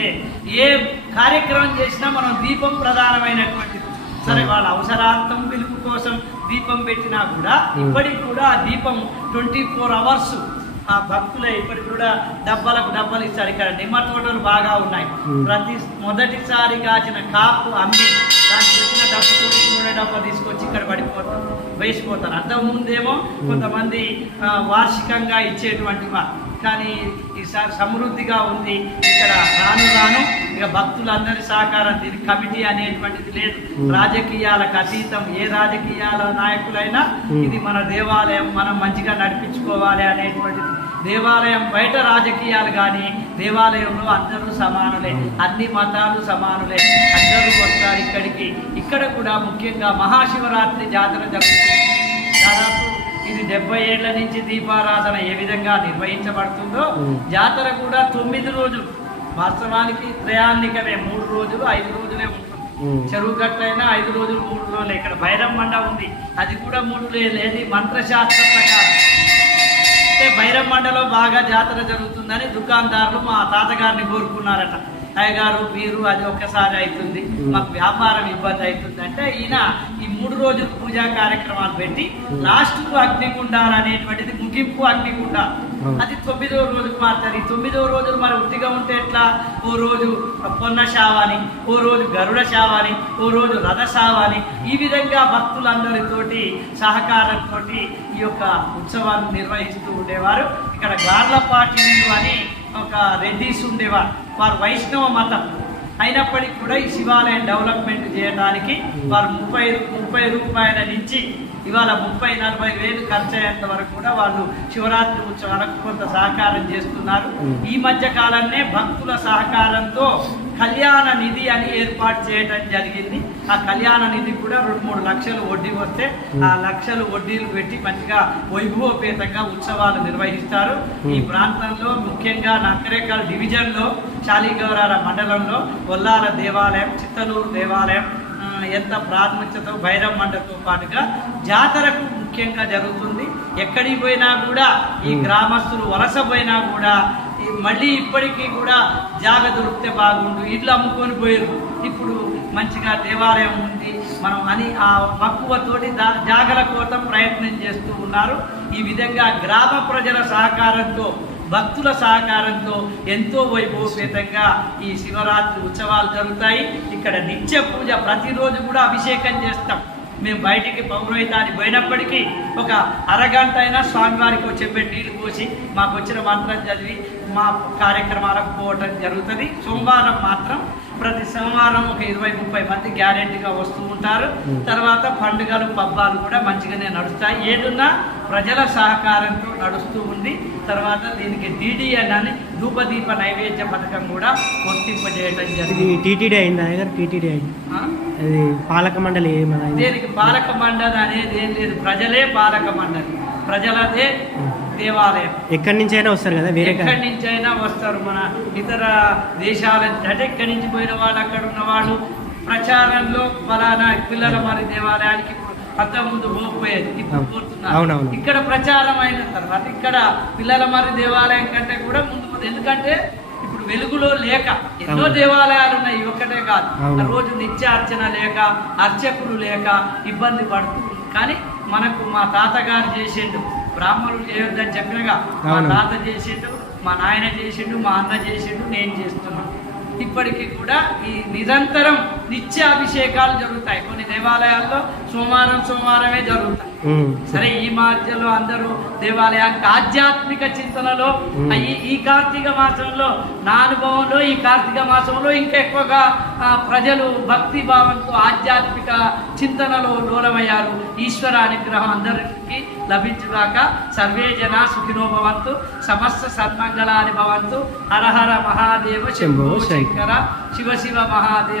లేకపోతే ఏ కార్యక్రమం చేసినా మనం దీపం ప్రధానమైనటువంటిది సరే వాళ్ళ అవసరార్థం పిలుపు కోసం దీపం పెట్టినా కూడా ఇప్పటికి కూడా ఆ దీపం ట్వంటీ ఫోర్ అవర్స్ ఆ భక్తులే ఇప్పటికి కూడా డబ్బాలకు డబ్బాలు ఇస్తారు. ఇక్కడ నిమ్మ తోటలు బాగా ఉన్నాయి. ప్రతి మొదటిసారి కాచిన కాపు అమ్మి దానికి వచ్చిన డబ్బుతో నూనె డబ్బా తీసుకొచ్చి ఇక్కడ పడిపోతారు వేసిపోతారు. అంతకుముందేమో కొంతమంది వార్షికంగా ఇచ్చేటువంటి కానీ ఈసారి సమృద్ధిగా ఉంది. ఇక్కడ రాను రాను ఇక భక్తులందరి సహకారం దీనికి కమిటీ అనేటువంటిది లేదు. రాజకీయాలకు అతీతం. ఏ రాజకీయాల నాయకులైనా. ఇది మన దేవాలయం మనం మంచిగా నడిపించుకోవాలి అనేటువంటిది. దేవాలయం బయట రాజకీయాలు కానీ దేవాలయంలో అందరూ సమానులే. అన్ని మతాలు సమానులే. అందరూ వస్తారు ఇక్కడికి. ఇక్కడ కూడా ముఖ్యంగా మహాశివరాత్రి జాతర జరుగుతుంది. దాదాపు ఇది డెబ్బై ఏళ్ళ నుంచి దీపారాధన ఏ విధంగా నిర్వహించబడుతుందో. జాతర కూడా తొమ్మిది రోజులు. వాస్తవానికి త్రయాన్నికమే మూడు రోజులు ఐదు రోజులే ఉంటుంది. చెరువు గట్లైనా ఐదు రోజులు మూడు రోజులు. ఇక్కడ భైరవ మండ ఉంది. అది కూడా మూడు లేదు మంత్రశాస్త్ర ప్రకారం. అంటే భైరవ మండలో బాగా జాతర జరుగుతుందని దుకాణదారులు మా తాతగారిని కోరుకున్నారట. అయ్యగారు మీరు అది ఒక్కసారి అవుతుంది మాకు వ్యాపారం ఇబ్బంది అవుతుంది. అంటే ఈయన ఈ మూడు రోజులు పూజా కార్యక్రమాలు పెట్టి లాస్ట్కు అగ్నికుండాలు అనేటువంటిది ముగింపు అగ్నికుండాలు అది తొమ్మిదో రోజుకు మారుతారు. ఈ తొమ్మిదో రోజులు మరి ఉట్టిగా ఉంటే ఎట్లా? ఓ రోజు పొన్న శావాని ఓ రోజు గరుడ శావాని ఓ రోజు రథ శావాని. ఈ విధంగా భక్తులందరితోటి సహకారంతో ఈ యొక్క ఉత్సవాన్ని నిర్వహిస్తూ ఉండేవారు. ఇక్కడ గార్లపాటిలు అని ఒక రెడ్డిస్ ఉండేవారు. వారు వైష్ణవ మతం. అయినప్పటికీ కూడా ఈ శివాలయం డెవలప్మెంట్ చేయడానికి వారు ముప్పై ముప్పై రూపాయల నుంచి ఇవాళ ముప్పై నలభై వేలు ఖర్చు అయ్యేంత వరకు కూడా వాళ్ళు శివరాత్రి ఉత్సవాలకు కొంత సహకారం చేస్తున్నారు. ఈ మధ్య కాలంలో భక్తుల సహకారంతో కళ్యాణ నిధి అని ఏర్పాటు చేయడం జరిగింది. ఆ కళ్యాణ నిధి కూడా రెండు మూడు లక్షలు వడ్డీ వస్తే ఆ లక్షలు వడ్డీలు పెట్టి మంచిగా వైభవపేతంగా ఉత్సవాలు నిర్వహిస్తారు. ఈ ప్రాంతంలో ముఖ్యంగా నకరేకల్ డివిజన్లో శాలిగౌరాల మండలంలో ఒల్లాల దేవాలయం చిత్తలూరు దేవాలయం ఎంత ప్రాముఖ్యత భైరవ మండతో పాటుగా జాతరకు ముఖ్యంగా జరుగుతుంది. ఎక్కడికి పోయినా కూడా ఈ గ్రామస్తులు వలస పోయినా కూడా మళ్ళీ ఇప్పటికీ కూడా జాగ దొరికితే బాగుండు ఇల్లు అమ్ముకొని పోయారు ఇప్పుడు మంచిగా దేవాలయం ఉంది. మనం అని ఆ మక్కువతోటి దా జాగల కోసం ప్రయత్నం చేస్తూ ఉన్నారు. ఈ విధంగా గ్రామ ప్రజల సహకారంతో భక్తుల సహకారంతో ఎంతో వైభవపేతంగా ఈ శివరాత్రి ఉత్సవాలు జరుగుతాయి. ఇక్కడ నిత్య పూజ ప్రతిరోజు కూడా అభిషేకం చేస్తాం. మేము బయటికి పౌరోహితానికి పోయినప్పటికీ ఒక అరగంట అయినా స్వామివారికి వచ్చే నీళ్ళు పోసి మాకు వచ్చిన మంత్రం చదివి మా కార్యక్రమాలకు పోవటం జరుగుతుంది. సోమవారం మాత్రం ప్రతి సోమవారం ఒక ఇరవై ముప్పై మంది గ్యారెంటీగా వస్తూ ఉంటారు. తర్వాత పండుగలు పబ్బాలు కూడా మంచిగానే నడుస్తాయి. ఏదున్నా ప్రజల సహకారంతో నడుస్తూ ఉంది. తర్వాత దీనికి డిడిఎన్ అని ధూపదీప నైవేద్య పథకం కూడా వర్తింపజేయటం ఇది జరిగింది టీటీడీ అయిందా టీటీడీ అయింది? అది పాలక మండలి? దీనికి? పాలక మండలి అనేది ఏం లేదు. ప్రజలే పాలక మండలి. ప్రజలదే దేవాలయం. ఎక్కడి నుంచి అయినా వస్తారు కదా వేరే ఎక్కడి నుంచి అయినా వస్తారు మన ఇతర దేశాల అంటే ఎక్కడి నుంచి పోయిన వాళ్ళు అక్కడ ఉన్న వాళ్ళు. ప్రచారంలో ఫలానా పిల్లల మరి దేవాలయానికి అంతకుముందు పోకపోయేది. ఇప్పుడు అవునవును. ఇక్కడ ప్రచారం అయిన తర్వాత ఇక్కడ పిల్లల మరి దేవాలయం కంటే కూడా ముందు ఎందుకంటే ఇప్పుడు వెలుగులో లేక ఎన్నో. దేవాలయాలు ఉన్నాయి. ఇవి ఒక్కటే కాదు. రోజు నిత్యార్చన లేక అర్చకులు లేక ఇబ్బంది పడుతూ కానీ మనకు మా తాతగారు చేసిండు బ్రాహ్మణులు చేయొద్దని చెప్పినగా మా. తాత చేసిండు మా నాయన చేసిండు మా అన్న చేసిండు నేను చేస్తున్నాను ఇప్పటికీ కూడా ఈ నిరంతరం నిత్య అభిషేకాలు జరుగుతాయి కొన్ని దేవాలయాల్లో సోమవారం సోమవారమే జరుగుతాయి. సరే ఈ మధ్యలో అందరూ దేవాలయానికి ఆధ్యాత్మిక చింతనలో. ఈ కార్తీక మాసంలో నా అనుభవంలో ఈ కార్తీక మాసంలో ఇంకా ఎక్కువగా ప్రజలు భక్తి భావంతో ఆధ్యాత్మిక చింతనలో లోలమయ్యారు ఈశ్వర అనుగ్రహం అందరికీ లభించుగాక సర్వే జన సుఖినో భవంతు సమస్త సన్మంగళాని భవంతు హర హర మహాదేవ శంభో. శంకర శివ శివ మహాదేవ